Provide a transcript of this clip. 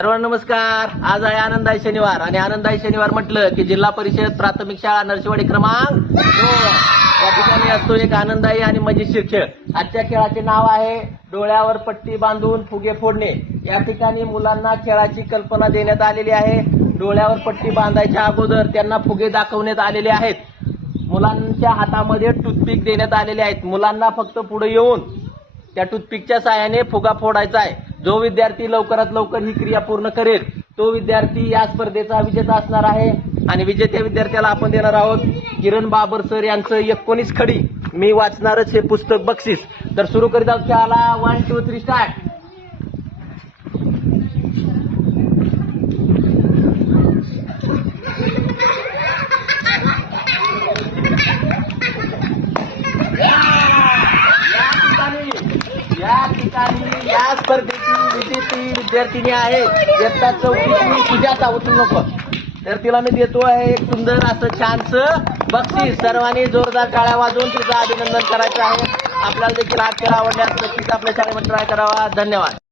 सर्वांना नमस्कार. आज आहे आनंदाई शनिवार आणि आनंदाई शनिवार म्हटलं की जिल्हा परिषद प्राथमिक शाळा नरशिवाडी क्रमांक 2 या ठिकाणी असतो एक आनंदाई आणि मजेशीर खेळ. आजच्या खेळाचे नाव आहे डोळ्यावर पट्टी बांधून फुगे फोडणे. या ठिकाणी मुलांना खेळाची कल्पना देण्यात आलेली आहे. डोळ्यावर पट्टी बांधायच्या अगोदर त्यांना फुगे दाखवण्यात आलेले आहेत. मुलांच्या हातामध्ये टूथपिक देण्यात आलेले आहेत. मुलांना फक्त पुढे येऊन त्या टूथपिकच्या साहाय्याने फुगा फोडायचा आहे. जो विद्यार्थी लवकरात लवकर ही क्रिया पूर्ण करेल तो विद्यार्थी या स्पर्धेचा विजेता असणार आहे. आणि विजेत्या विद्यार्थ्याला आपण देणार आहोत किरण बाबर सर यांचं 19 खडी मी वाचणारच हे पुस्तक बक्षीस. तर सुरू करीत आहोत खेळाला. 1 2 3 स्टार्ट. या ठिकाणी या स्पर्धेची विजेती विद्यार्थिनी आहे इयत्ता 4वी सुजाता. उचलू नको. तर तिला मी देतो आहे एक सुंदर असं छानसं बक्षीस. सर्वांनी जोरदार टाळ्या वाजवून तिचं अभिनंदन करायचं आहे. आपल्याला देखील हा खेळ आवडल्यास नक्कीच आपल्या शाळेमध्ये ट्राय करावा. धन्यवाद.